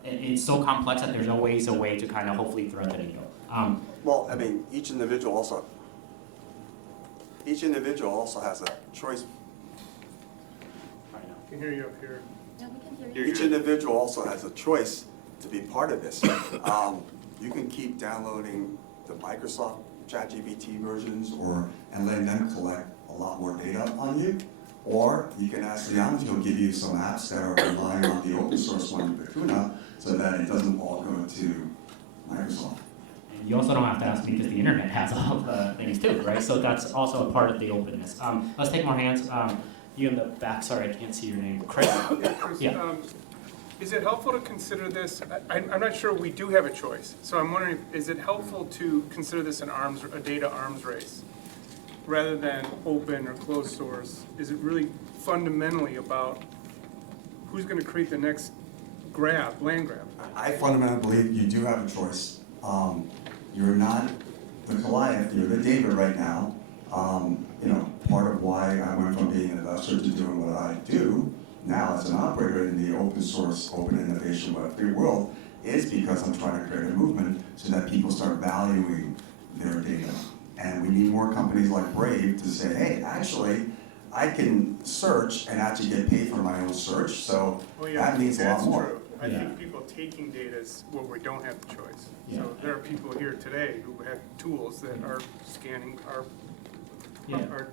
it's so complex that there's always a way to kind of hopefully thread the needle. Well, I mean, each individual also has a choice. Can hear you up here. Yeah, we can hear you. Each individual also has a choice to be part of this. You can keep downloading the Microsoft ChatGPT versions and letting them collect a lot more data on you. Or you can ask Liang, he'll give you some apps that are relying on the open source one, Vicuna, so that it doesn't all go to Microsoft. You also don't have to ask me because the internet has all the things too, right? So that's also a part of the openness. Let's take more hands. You in the back, sorry, I can't see your name. Chris? Yeah, Chris, Yeah. is it helpful to consider this, I'm not sure we do have a choice, so I'm wondering, is it helpful to consider this a data arms race? Rather than open or closed source, is it really fundamentally about who's gonna create the next land grab? I fundamentally believe you do have a choice. You're not the Goliath, you're the David right now. Part of why I went from being an investor to doing what I do now as an operator in the open source, open innovation Web3 world is because I'm trying to create a movement so that people start valuing their data. And we need more companies like Brave to say, hey, actually, I can search and actually get paid for my own search, so Well, yeah, that means a lot more. That's true. I Yeah. think people taking data is where we don't have the choice. Yeah. So there are people here today who have tools that are scanning our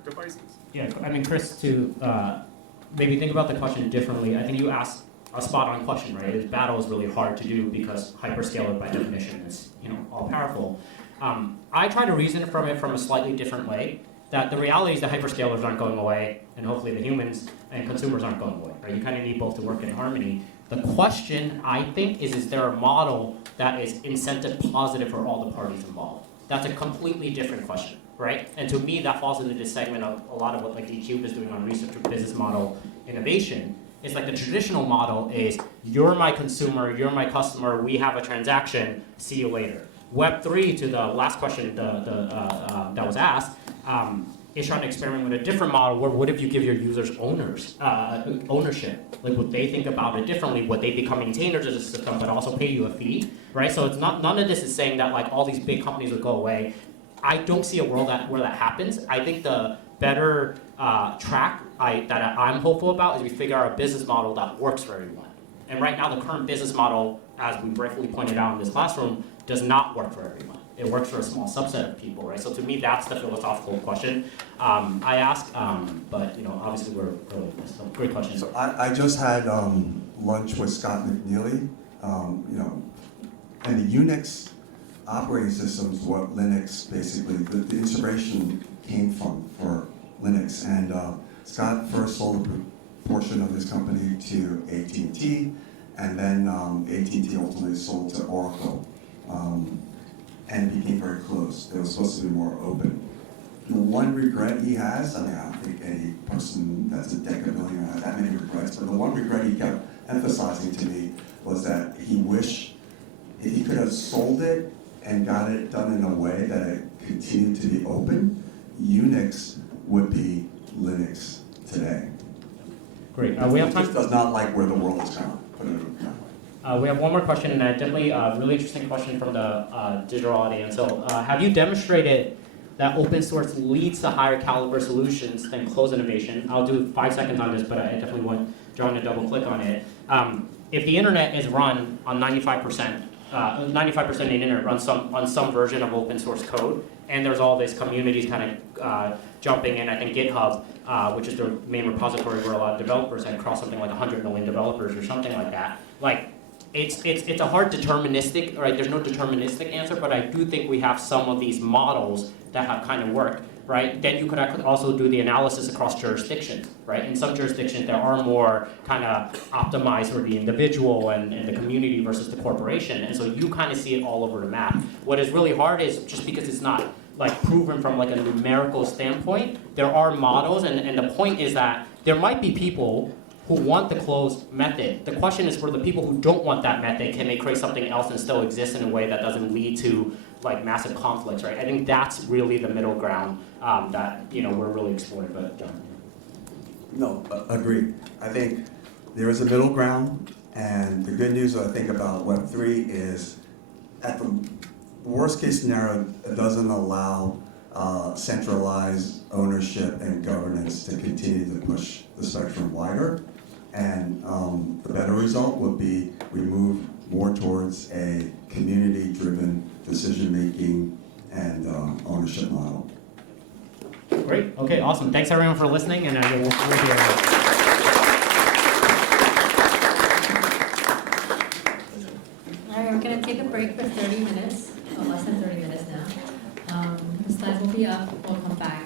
devices. Yeah, I mean, Chris, to maybe think about the question differently, I think you asked a spot-on question, right? This battle is really hard to do because hyperscaler, by definition, is all-powerful. I try to reason from it from a slightly different way, that the reality is the hyperscalers aren't going away, and hopefully the humans and consumers aren't going away, right? You kind of need both to work in harmony. The question, I think, is there a model that is incentive positive for all the parties involved? That's a completely different question, right? And to me, that falls into this segment of a lot of what like DCube is doing on research or business model innovation. It's like the traditional model is, you're my consumer, you're my customer, we have a transaction, see you later. Web3, to the last question that was asked, is trying to experiment with a different model where what if you give your users ownership? Like, would they think about it differently? Would they become maintainers of the system but also pay you a fee, right? So it's not, none of this is saying that like all these big companies would go away. I don't see a world where that happens. I think the better track that I'm hopeful about is we figure out a business model that works for everyone. And right now the current business model, as we rightfully pointed out in this classroom, does not work for everyone. It works for a small subset of people, right? So to me, that's the philosophical question I ask, but obviously we're early. So great question. So I just had lunch with Scott McNeely, and the Unix operating systems, what Linux basically, the inspiration came from for Linux. And Scott first sold a portion of his company to AT&T, and then AT&T ultimately sold to Oracle. And became very close. It was supposed to be more open. The one regret he has, I don't think any person that's a decabillionaire has that many regrets, but the one regret he kept emphasizing to me was that he wished if he could have sold it and got it done in a way that it continued to be open, Unix would be Linux today. Great. We have time. He just does not like where the world is going. Put it that way. We have one more question, and definitely a really interesting question from the digital audience. So have you demonstrated that open source leads to higher caliber solutions than closed innovation? I'll do 5 seconds on this, but I definitely want John to double click on it. If the internet is run on 95%, 95% of the internet runs on some version of open source code, and there's all these communities kind of jumping in. I think GitHub, which is the main repository where a lot of developers had crossed something like 100 million developers or something like that. Like, it's a hard deterministic, right? There's no deterministic answer, but I do think we have some of these models that have kind of worked, right? Then you could also do the analysis across jurisdictions, right? In some jurisdictions, there are more kind of optimized for the individual and the community versus the corporation, and so you kind of see it all over the map. What is really hard is just because it's not like proven from like a numerical standpoint, there are models, and the point is that there might be people who want the closed method. The question is for the people who don't want that method, can they create something else and still exist in a way that doesn't lead to like massive conflicts, right? I think that's really the middle ground that we're really exploring. But John. No, agreed. I think there is a middle ground, and the good news I think about Web3 is at the worst case scenario, it doesn't allow centralized ownership and governance to continue to push the spectrum wider. And the better result would be we move more towards a community-driven decision-making and ownership model. Great. Okay, awesome. Thanks everyone for listening, and we'll be All right, we're going to take a break for 30 minutes, or less than 30 minutes now. The slides will be up. We'll come back.